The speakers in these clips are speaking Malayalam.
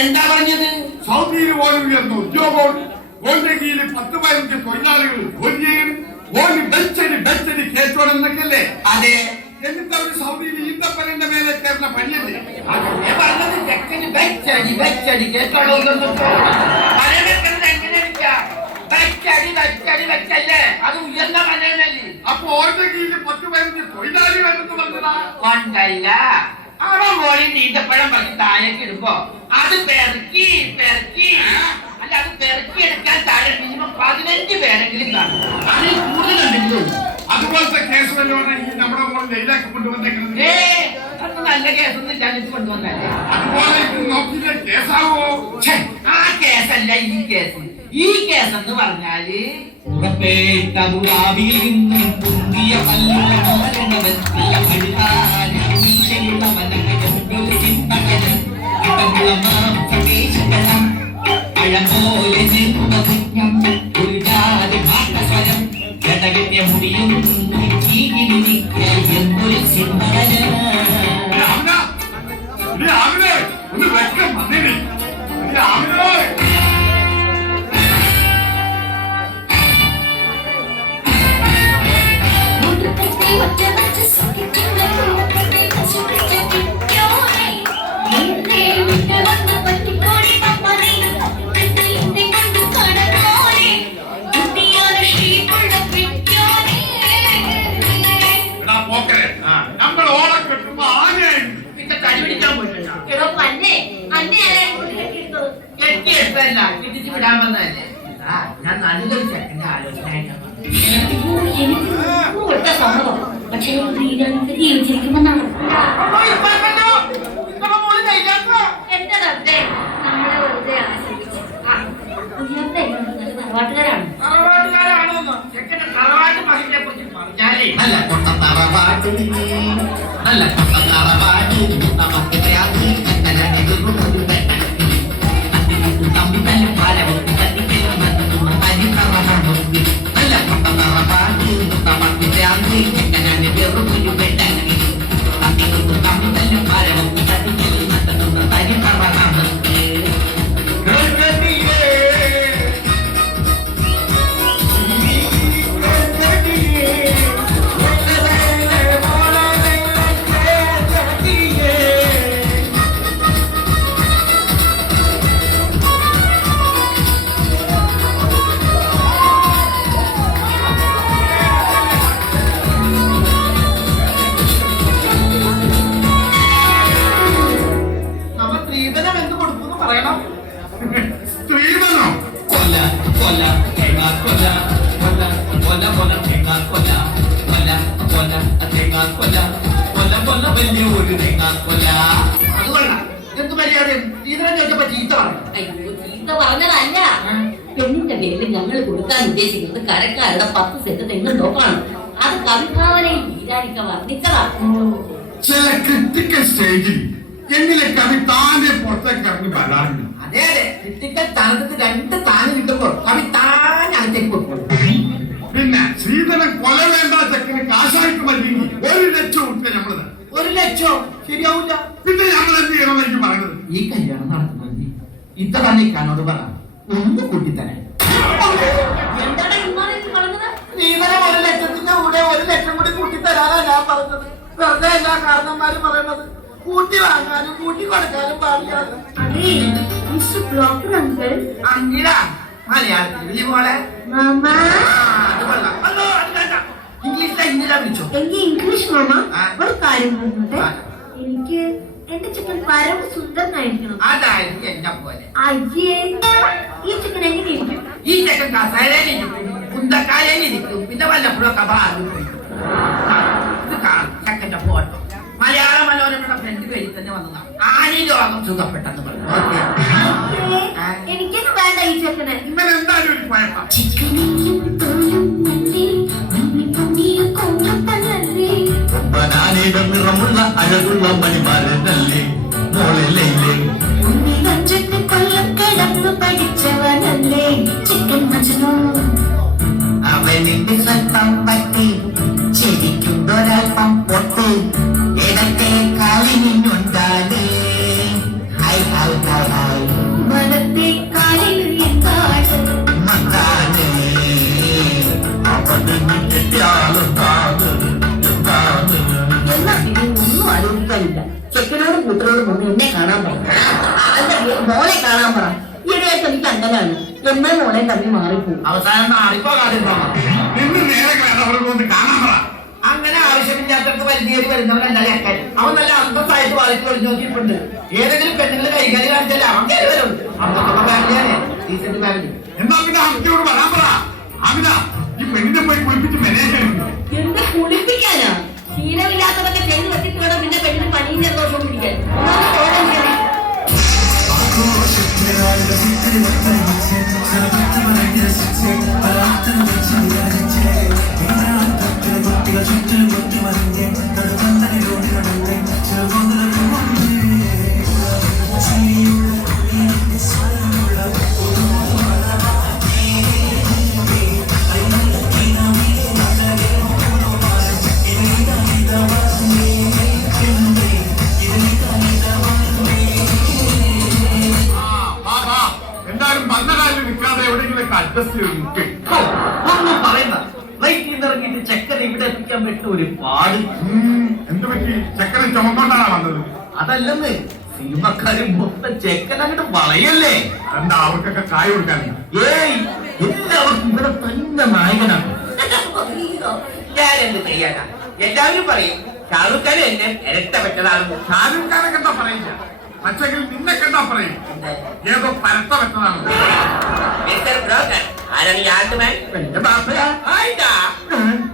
എന്താ പറഞ്ഞത്? സൗദിയിൽ ഓരോ ഉയർന്ന ഉദ്യോഗം ഓന്റെ കീഴിൽ 10-15 തൊഴിലാളികൾ ഓന് ബെച്ചടി കേട്ടോണെന്നൊക്കെയല്ലേ? അതെ. എന്നിട്ട് അവര് സൗദിയിൽ ഈന്തപ്പനന്റെ മേലെ കയറുന്ന പണിയല്ലേ പറഞ്ഞത്? ചെക്കന് ബെച്ചടി കേട്ടോളൂ. വെച്ചല്ലേ അത് ഉയർന്ന മനല്ലേ? അപ്പൊ ഓന്റെ കീഴിൽ 10-15 തൊഴിലാളി വരുന്നു പറഞ്ഞതാ കൊണ്ടല്ല. അവൻ മോളി നീന്തപ്പഴം പറഞ്ഞ് താഴേക്ക് ഇടുമ്പോ അത് പെറുക്കി അല്ല, അത് പെറുക്കി എടുക്കാൻ താഴെ മിനിമം 15 പേരെങ്കിലും കാണും. അതിൽ കൂടുതലുണ്ടെങ്കിലും അതുപോലത്തെ കേസ് വല്ലോണെങ്കിൽ നമ്മുടെ മോൾ ജയിലാക്കി കൊണ്ടുവന്നേക്കുന്നത്. അത് നല്ല കേസൊന്നും ഞാനിത് കൊണ്ടുവന്നല്ലേ. അതുപോലെ നോക്കിയ കേസാവോ? ആ കേസല്ല ഈ കേസ്. ഈ കേസ് എന്ന് പറഞ്ഞാല് ഞാൻ നല്ലൊരു ചെക്കൻ്റെ ആലോചനയായിട്ടാണ്. പക്ഷേ ജീവിച്ചിരിക്കുമെന്നാണ് എന്റെ റബ്ബേ, നമ്മളെ വെറുതെ തറവാട്ടുകാരാണ്. തറവാട്ട് പണിനെ കുറിച്ച് പറഞ്ഞാലേ പറഞ്ഞതല്ല. പെണ്ണിന്റെ പേരിൽ ഞങ്ങൾ കൊടുക്കാൻ ഉദ്ദേശിക്കുന്നത് കരക്കാരുടെ 10 സെന്റ് തെങ്ങും തോക്കാണ്. അത് കവിഭാവനയിൽ വീരാനിക്ക വർണ്ണിച്ചതാ. ചില ക്രിട്ടിക്കൽ സ്റ്റേജിൽ എന്നിലെ കവി താനെ പുറത്തേക്ക് ഇറങ്ങി വരാറുണ്ട്. അതെ ക്രിട്ടിക്കൽ സ്ഥാനത്ത് 2 താന് കിട്ടുമ്പോൾ കവി താനകത്തേക്ക് കൊടുക്കും. പിന്നെ ശ്രീധരൻ കൊല വേണ്ട ചെക്കിന് കാശായിട്ട് മതിയെങ്കിൽ 1 ലക്ഷം ഉറുപ്പിക നമ്മളത്. 1 ലക്ഷം ശരിയാവില്ല. പിന്നെ നമ്മൾ എന്ത് ചെയ്യണമെന്ന് എനിക്ക് പറയുന്നത്? ഈ കല്യാണം നടത്തുന്നത് ഇത്ര തന്നെ ഇക്കാനോട് പറ, ഒന്ന് കൂട്ടിത്തരാൻ. എന്താണ് ഇമ്മാനെ കളഞ്ഞത്? സ്ത്രീധനം 1 ലക്ഷത്തിന്റെ കൂടെ 1 ലക്ഷം കൂടി കൂട്ടി തരാനാ ഞാൻ പറഞ്ഞത്. വെറുതെ എല്ലാ കാരണന്മാരും പറയണത് കൂട്ടി വാങ്ങാനും കൂട്ടി കൊടുക്കാനും പാടില്ല. അങ്കിളാ മലയാളത്തിൽ വിളി പോലെ ഇംഗ്ലീഷിലാ ഇംഗ്ലീഷാ വിളിച്ചോ. എങ്കിൽ ഇംഗ്ലീഷ് മാമ ഒരു കാര്യം പറഞ്ഞോട്ടെ. എനിക്ക് എന്റെ ചിക്കൻ പരമ സുന്ദരനായിരിക്കണം. അതായിരിക്കും എന്നെ പോലെ. അയ്യേ, ഈ ചിക്കൻ എങ്ങനെയിരിക്കും? ഈ ചെക്കൻ കസേരയിലിരിക്കും, കുന്തക്കായലിരിക്കും, പിന്നെ വല്ലപ്പോഴൊക്കെ ഭാഗം പോയി. ഇത് കാണും ചെക്കന്റെ ഫോട്ടോ. മലയാള മനോരമയുടെ ഫ്രണ്ട് പേജിൽ തന്നെ വന്നതാണ്. ആനയും രോഗം സുഖപ്പെട്ടെന്ന് പറഞ്ഞു. എനിക്കൊന്നും വേണ്ട ഈ ചെക്കനെ. ഇന്നലെ എന്തായാലും ഒരു കുഴപ്പം. ബനാനയുടെ നിറമുള്ള അഴകുള്ള മണിമാരനല്ലേ മോളിലേ കൊല്ലം കിടന്നു പഠിച്ചവനല്ലേ ചിക്കൻ മജനു. അവനിന്റെ സ്വൽപ്പം പറ്റി ചിരിക്കുന്നൊരൽപ്പം പൊട്ട് ഇടത്തെ കാലിനുണ്ടാലേ ഹായ് ഹായ് ഹായ് ഹായ് മനത്തെ കാലിൽ എന്താണ് മന്ദാനേ അവന് കെട്ടിയാളുണ്ടാണ് എന്താണ്. എന്നാ പിന്നെ ഒന്നും ആലോചിക്കാനില്ല. ചെക്കനോടും കൂട്ടരോടും ഒന്ന് എന്നെ കാണാൻ പറ. അല്ല, മോളെ കാണാൻ പറ. ഈയിടെയായിട്ട് എനിക്ക് അങ്ങനെയാണ്. എന്നാൽ മോളെ തമ്മിൽ മാറിപ്പോകും. അവസാനം ആറിപ്പോകാതെ നിന്ന് നേരെ അവർക്ക് കൊണ്ട് കാണാൻ പറ. അങ്ങനെ ആവശ്യമില്ലാത്തവർക്ക് വലിയ വരുന്നവരല്ല കേൾക്കാൻ. അവൻ നല്ല അന്തസ്സായിട്ട് വാലിക്ക് ഒളിഞ്ഞു നോക്കിയിട്ടുണ്ട്. ഏതെങ്കിലും പെണ്ണുങ്ങൾ കൈകാലി കാണിച്ചാൽ അവൻ കയറി വരും. അന്നത്തെ ഫാമിലിയാണ് ഡീസന്റ് ഫാമിലി. എന്നാ പിന്നെ അമിതയോട് വരാൻ പറ. അമിത ഈ പെണ്ണിനെ പോയി കുളിപ്പിച്ച് മെനേജ് എന്ത് കുളിപ്പിക്കാനാ? ശീലമില്ലാത്തതൊക്കെ ചെയ്തു വെച്ചിട്ട് വേണം പിന്നെ പെണ്ണിന് പനിയും ജലദോഷവും പിടിക്കാൻ. എന്തായാലും വന്ന കാര്യം നിൽക്കാതെ എവിടെയെങ്കിലും അഡ്ജസ്റ്റ് ചെയ്ത് ഒന്നും പറയണ്ട. ഫ്ലൈറ്റിൽ നിന്ന് ഇറങ്ങിയിട്ട് ചെക്കൻ ഇവിടെ എത്തിക്കാൻ പറ്റും ഒരു പാട്. എന്ത് പറ്റി? ചെക്കനെ ചുമക്കൊണ്ടാണ് വന്നത്. അതല്ലെന്ന് സിനിമക്കാര് മൊത്തം ചെക്കൻ അങ്ങോട്ട് വളയല്ലേ. എന്താ അവർക്കൊക്കെ കായ കൊടുക്കാൻ? ഏയ്, എല്ലാവർക്കും ഇവിടെ തന്നെ നായകനാണ്. ഞാൻ എന്ത് ചെയ്യാനാ? എല്ലാവരും പറയും ഷാറുഖ് ഖാൻ എന്നെ ഇരട്ടപ്പെട്ടതാണെന്ന്. ഷാരൂഖ് ഖാനൊക്കെ എന്താ പറയില്ല, പക്ഷെങ്കിൽ നിന്നൊക്കെ എന്താ പറയും? ഏതോ പരത്ത വെച്ചതാണ്.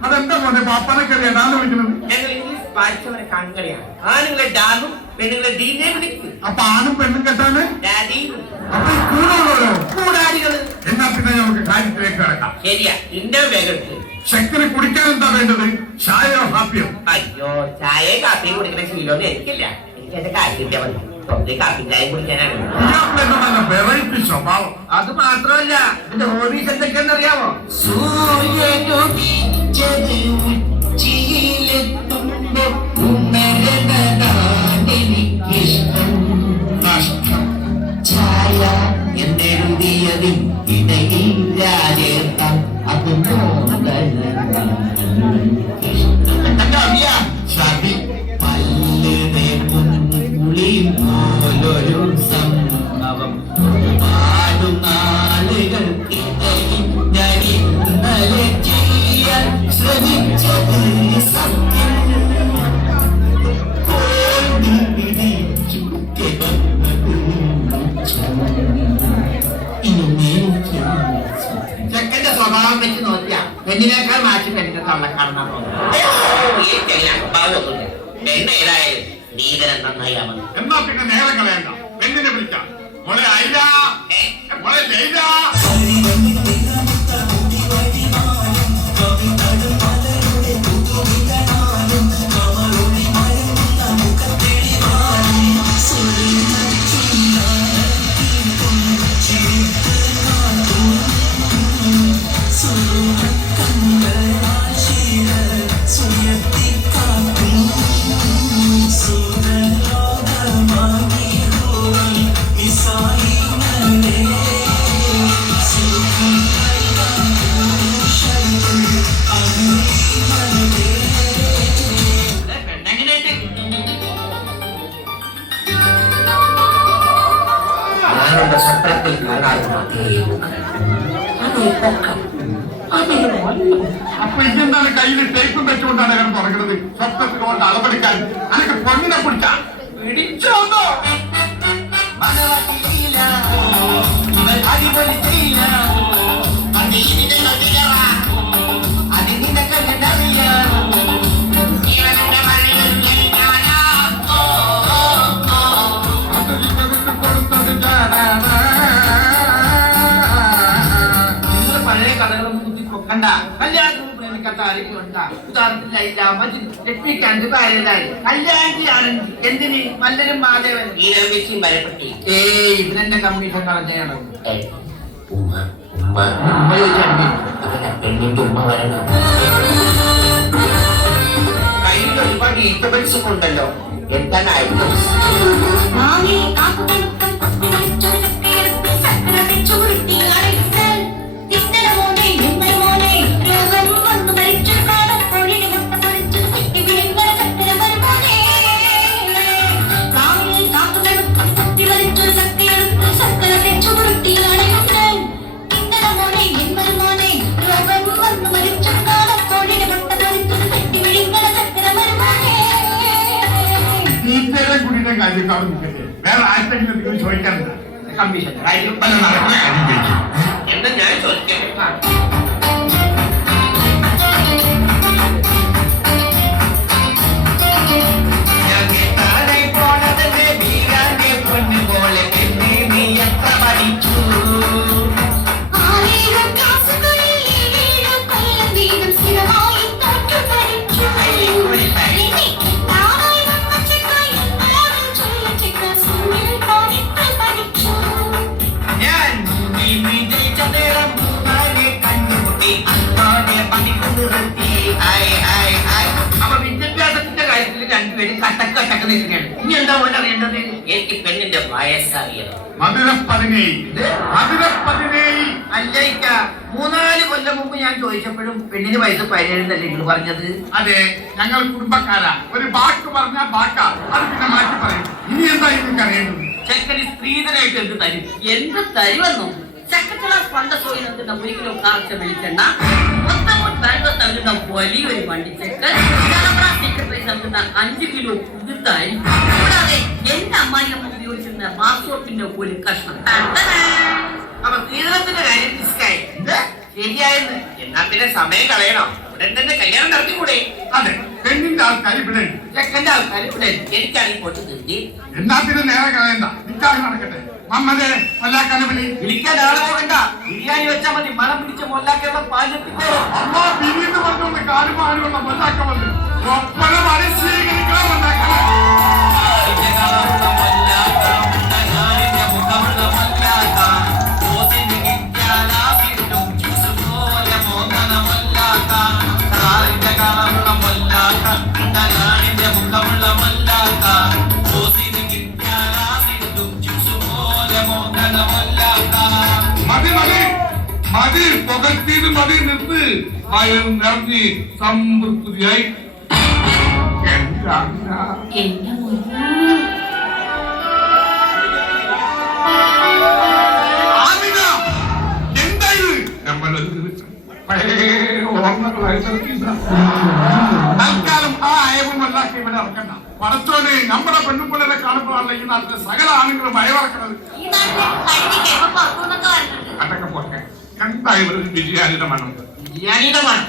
അതെന്താ മോനെ പാപ്പാനൊക്കെ ഏതാണ്ട് വിളിക്കുന്നത്? ഞങ്ങൾ ഇംഗ്ലീഷ് പഠിച്ചവരെ കൺകളിയാണ്. ആണുങ്ങളെ ഡാനും പെണ്ണുങ്ങളെ ഡീനെ വിളിക്കും. അപ്പൊ ആണും പെണ്ണും കെട്ടാണ്. ഡാഡിയും അപ്പൊ ഈ കൂടുള്ളൂല്ലോ കൂടാടികള്. എന്നാ പിന്നെ നമുക്ക് കാര്യത്തിലേക്ക് കിടക്കാം. ശരിയാ, ഇന്ന വേഗം. ചെക്കന് കുടിക്കാൻ എന്താ വേണ്ടത്? ചായയോ കാപ്പിയോ? അയ്യോ, ചായ കാപ്പിയും കുടിക്കുന്ന ശീലമൊന്നും എനിക്കില്ല. എനിക്ക് എന്റെ കാര്യത്തിന്റെ മതി. സ്വന്തം കാപ്പി ചായ കുടിക്കാനാണ്. നല്ല വെറൈറ്റി സ്വഭാവം. അത് മാത്രമല്ല, എന്റെ ഹോബീസ് എന്തൊക്കെയാണെന്ന് അറിയാമോ? നഷ്ടം ചായ എന്നെഴുതിയതിൽ ഇടയില്ലാതെ അത് ചതി പല്ലിനെ കുളിയും പോലൊരു സംഭവം ഒരുപാട് നാളുകൾക്കിടയിൽ ഞാൻ ഇന്നലെ ചെയ്യാൻ ശ്രമിച്ചത് സത്യം പിടിച്ചു ചെക്കന്റെ സ്വഭാവം വെച്ച് നോക്കിയാ പെണ്ണിനേക്കാൾ മാറ്റി പെണ്ണിനെ തള്ളക്കാണെന്നാണ് തോന്നുന്നത്. പെണ്ണ് ഏതായാലും നീതരം നന്നായാ മതി. എന്നാ പിന്നെ നേരെ കളയണ്ട, പെണ്ണിനെ വിളിക്കാം. മോളെ ഐല, മോളെ ലൈല. Sorry. നമ്മുടെ സ്വപ്നത്തിൽ കാണാറുള്ള അതേ മുഖം, അതേ പൊക്കം, അതേ വണ്ണം. അപ്പൊ ഇതെന്താണ് കയ്യിൽ ടേപ്പും വെച്ചുകൊണ്ടാണ് ഞാൻ തുടങ്ങുന്നത്? സ്വപ്നത്തിൽ കൊണ്ട് അളവെടുക്കാൻ അനക്ക് പൊന്നിനെ പിടിച്ചാ പിടിച്ചോണ്ടോ മനവാട്ടിയില്ല ഇവൻ അടിപൊളി ചെയ്യില്ല അത് ഇതിന്റെ കണ്ടില്ല അത് നിന്റെ കണ്ടിട്ടറിയ ഇവന്റെ മഴയിൽ ഞാനാ കൊടുത്തത് ഞാനാണ്. നിങ്ങൾ പഴയ കഥകളൊന്നും കുത്തി പൊക്കണ്ട. കല്യാണത്തിന് പ്രേമിക്കാത്ത ആരെങ്കിലും ഉണ്ടാ? ഉദാഹരണത്തിന് ലൈല, മജ്നു, രശ്മികാന്ത്, ഭാര്യതായി. കല്യാണത്തിലാണെങ്കിൽ എന്തിന് മല്ലനും മാധവനും ഈ രമ്യച്ചും ഭയപ്പെട്ടി ഇതിനെന്നെ കമ്മീഷൻ കളഞ്ഞാണ്. ഉമ്മ ഉമ്മ അവന്റെ പെണ്ണിന്റെ ഉമ്മ വരണം കയ്യിൽ ഒരുപാട് ഈറ്റബിൾസ് ഉണ്ടല്ലോ എന്താണ് ഐറ്റംസ് മാങ്ങി കാക്കുതനുക്കം കൊത്തിവലിച്ചൊരു കത്തിയെടുത്ത് സക്കര വെച്ചുരുട്ടി അടയ്ക്കൽ. തിന്നല മോനെ, നിന്നല മോനെ, രോഗം വന്നു മരിച്ചൊരു കാലക്കോഴിയുടെ മുട്ട പൊരിച്ചത് കിട്ടി വിളിങ്ങല ചക്കര വരുമോനെ. മാങ്ങി കാക്കുതനുക്കം കൊത്തിവലിച്ചൊരു കത്തിയെടുത്ത് സക്കര വെച്ചുരുട്ടി അടയ്ക്കൽ. തിന്നല മോനെ, നിന്നല മോനെ, രോഗം വന്നു മരിച്ചൊരു കാലക്കോഴിയുടെ മുട്ട പൊരിച്ചത് കിട്ടി വിളിങ്ങല ചക്കര വരുമോനെ. ടീച്ചറെ കുടിയുടെ കാര്യക്കാരും നിൽക്കട്ടെ, വേറെ ആർക്കെങ്കിലും എന്തെങ്കിലും ചോദിക്കാനുണ്ട്? കമ്മീഷൻ കാര്യം പല നടക്കുന്ന കാര്യം ചോദിച്ചു. എന്താ ഞാൻ ചോദിക്കാൻ ഞാൻ കേട്ടാനെ പോണതല്ലേ വീരാന്റെ പൊന്നു പോലെ എന്നെ നീ എത്ര പഠിച്ചു ആയിരം ക്ലാസുകളിൽ ഏഴേഴ് കൊല്ലം വീതം സ്ഥിരമായി തോറ്റു പഠിച്ചു. ഇനി താനായി വന്ന ചെക്ക എല്ലാവരും ചൊല്ല ചെക്ക സ്കൂളിൽ പോയിട്ട് പഠിച്ചു. ഞാൻ നീ വിജയിച്ച നേരം മൂന്നാനെ കണ്ടുമുട്ടി അന്നോനെ പഠിക്കുന്നു നിർത്തി ഐ ഐ ഐ അപ്പൊ വിദ്യാഭ്യാസത്തിന്റെ കാര്യത്തിൽ രണ്ടുപേരും കട്ടക്ക് നിൽക്കുകയാണ്. ഇനി എന്താ പോലെ അറിയേണ്ടത്? എനിക്ക് പെണ്ണിന്റെ വയസ്സറിയണം മധുര 17 അല്ലയിക്ക 3-4 കൊല്ലം മുമ്പ് ഞാൻ ചോദിച്ചപ്പോഴും പെണ്ണിന് വയസ്സ് 17 എന്നല്ലേ നിങ്ങൾ പറഞ്ഞത്? അതെ, ഞങ്ങൾ കുടുംബക്കാരാ. ഒരു വാക്ക് പറഞ്ഞാൽ വാക്കാ, അത് പിന്നെ മാറ്റി പറയും. ഇനി എന്താ നിങ്ങൾക്ക് അറിയേണ്ടത്? ചെക്കന് സ്ത്രീധനായിട്ട് എന്ത് തരും? എന്ത് തരുമെന്നോ? ചക്കച്ചുള പണ്ടസോയിനെത്തുന്ന 1 കിലോ കാർച്ച വെളിച്ചെണ്ണ, മൊത്തം ബാങ്ക് നൽകുന്ന വലിയൊരു വണ്ടിച്ചെക്ക്, പൈസ നൽകുന്ന 5 കിലോ പുതുത്തായി, കൂടാതെ എന്റെ അമ്മായിയമ്മ ഉപയോഗിച്ചിരുന്ന മാസോപ്പിന്റെ ഒരു കഷ്ണം. അപ്പൊ സ്ത്രീധനത്തിന്റെ കാര്യം മിസ്സായി. ശരിയായെന്ന്. എന്നാ പിന്നെ സമയം കളയണോ ഉടൻ തന്നെ കല്യാണം നടത്തിക്കൂടെ അതെ, പെണ്ണിന്റെ ആൾക്കാർ ഇവിടെ ഉണ്ട്. ചെക്കന്റെ ആൾക്കാർ ഇവിടെ എനിക്കാണെങ്കിൽ പൊട്ടി തീർത്തി എന്നാ പിന്നെ നേരെ കളയണ്ട, നിക്കാഹ് നടക്കട്ടെ. മമ്മദേ മല്ലാക്കാനെ വിളി. വിളിക്കാൻ ആളെ പോകണ്ട. ബിരിയാണി വെച്ചാൽ മതി. മണം പിടിച്ച മൊല്ലാക്കുള്ള പാലെത്തിക്കോ. അമ്മ പിന്നീട് പറഞ്ഞുകൊണ്ട് കാലുമാനുള്ള മല്ലാക്ക വന്നു. ഒപ്പന പരിശീലിക്കണം മല്ലാക്കാനെ. മതി മതി മതി, പുകഴ്ത്തിയത് മതി, നിർത്ത്. വയർ നിറഞ്ഞ് സംതൃപ്തിയായി. എന്റെ ആമിന, എന്താ ഇത്? തൽക്കാലം ആ അയവുമല്ലാക്കി ഇവിടെ ഇറക്കണ്ട. പടച്ചോനെ, നമ്മുടെ പെണ്ണുപിള്ളരെ കാണുമ്പോഴാണ് ഈ നാട്ടിലെ സകല ആണുങ്ങളും ഭയവറക്കുന്നത്. ഈ നാട്ടിലെ കഴിഞ്ഞ കേരളം പുറത്തുനിന്നൊക്കെ വരുന്നുണ്ട്. അതൊക്കെ പോട്ടെ, എന്തായാലും ഒരു ബിരിയാണിയുടെ മണം. ബിരിയാണിയുടെ മണം.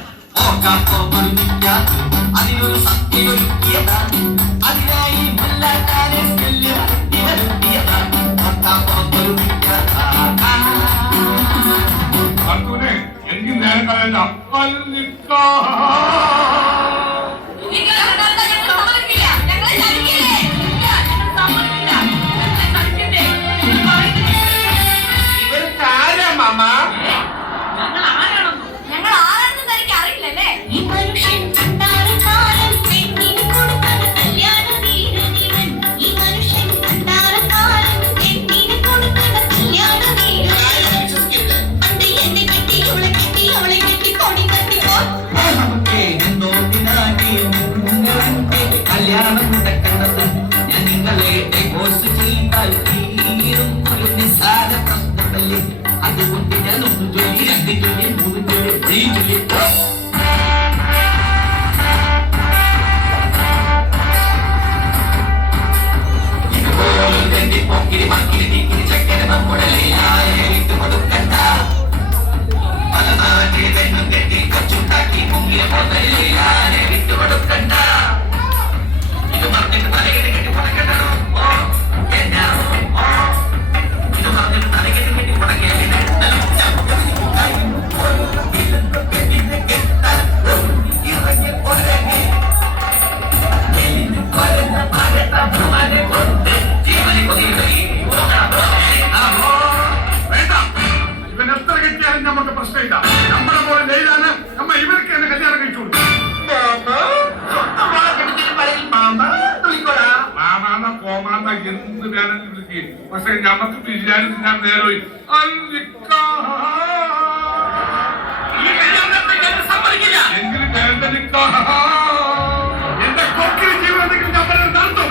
അതിനൊരു സത്യൊരുക്കിയതാണ് അതിനായി മല്ലാക്കാരെ പടച്ചോനെ, എനിക്ക് നേരം കളയണ്ട. ഇവർക്ക് ആരാ മാമ? ഞങ്ങൾ ആരാണെന്ന് തനിക്ക് അറിയില്ലല്ലേ? ഈ മനുഷ്യൻ കണ്ടാറ് കാലം പെണ്ണിന് കൊടുക്കുന്ന കല്യാണ വീരനിവൻ. ഈ മനുഷ്യൻ കണ്ടാറ് കാലം പെണ്ണിന് കൊടുക്കുന്ന കല്യാണ വീരനിവൻ. പണ്ട് എന്നെ കെട്ടി അവളെ കെട്ടി അവളെ കെട്ടി കൊടി കെട്ടിപ്പോൾ കല്യാണം മുടക്കുന്നത് ഞാൻ നിങ്ങളെ ഡിവോഴ്സ് ചെയ്താൽ തീരും ഒരു നിസ്സാര പാടല്ലേ അതുകൊണ്ട് ഞാൻ ഒന്ന് ചൊല്ലി 2 ചൊല്ലി 3 ചൊല്ലി 4 ചൊല്ലി ഇതുപോലെ പോക്കിരി മക്കിരി തീക്കിരി ചക്കര നമ്മുടെ ലൈലായിട്ട് കൊടുക്കണ്ട പല നാട്ടിൽ പെണ്ണും കെട്ടി കൊച്ചുണ്ടാക്കി മുങ്ങിയ പോലെ ലൈലാനെ വിട്ടു കൊടുക്കണ്ട ഇത് പറഞ്ഞിട്ട് തലകെട്ടി കെട്ടി കൊടുക്കണ്ടോ ഓ എന്നാ ഓ ഇത് പറഞ്ഞിട്ട് തലകെട്ടി കെട്ടി കൊടുക്കേ വേണ്ട ഇവൻ എത്ര കെട്ടിയാലും നമുക്ക് പ്രശ്നമില്ല നമ്മുടെ പോലെ ലൈലാണ് നമ്മ ഇവർക്ക് തന്നെ കല്യാണം കഴിച്ചു കൊടുക്കും മാമാന്ന കോമാന്ന എന്ത് വേണമെങ്കിലും വിളിക്കും പക്ഷെ നമുക്ക് ബിരിയാണി ഞാൻ നേരെ എങ്കിലും വേണ്ട എന്റെ കൊക്കിന് ജീവിതത്തിൽ നമ്മൾ നടത്തും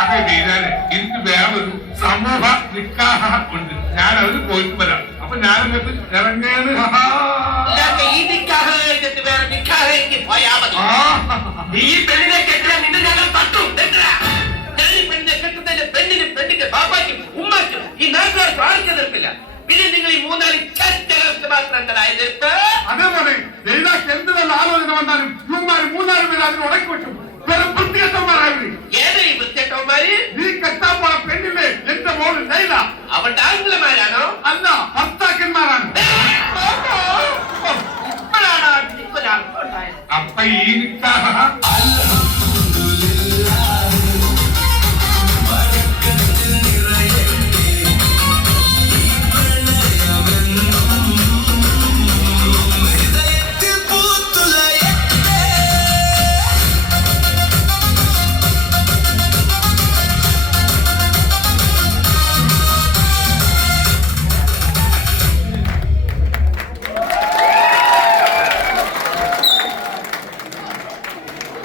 അതെ വീരാന് എനിക്ക് വേറൊരു സമൂഹ നിക്കാഹ ഉണ്ട് ഞാൻ അതിന് പോയിട്ട് വരാം അപ്പൊ ഞാനങ്ങോട്ട് ഇറങ്ങേന്ന് ഈ നിക്കാഹ് കഴിഞ്ഞിട്ട് വേറെ നിക്കാഹേക്ക് പോയാ മതി ഈ പെണ്ണിനെ കെട്ടിയാൽ നിന്നെ ഞങ്ങൾ തട്ടും ഞാൻ ഈ പെണ്ണിനെ കെട്ടുന്നതിന് പെണ്ണിന്റെ ബാബാക്കും ഉമ്മയ്ക്കും ഈ നാട്ടുകാർക്ക് ആർക്കും എതിർപ്പില്ല പിന്നെ നിങ്ങൾ ഈ 3-4 ചർച്ചകൾക്ക് മാത്രം എന്താ എതിർപ്പ് അതേപോലെ ലൈലാക്ക് എന്ത് നല്ല ആലോചന വന്നാലും ഇവന്മാര് 3-4 പേര് അതിന് ഉടക്കി വെക്കും വെറും വൃത്തികെട്ടന്മാരായിരുന്നു ഏതാ ഈ വൃത്തികെട്ടവന്മാര് നീ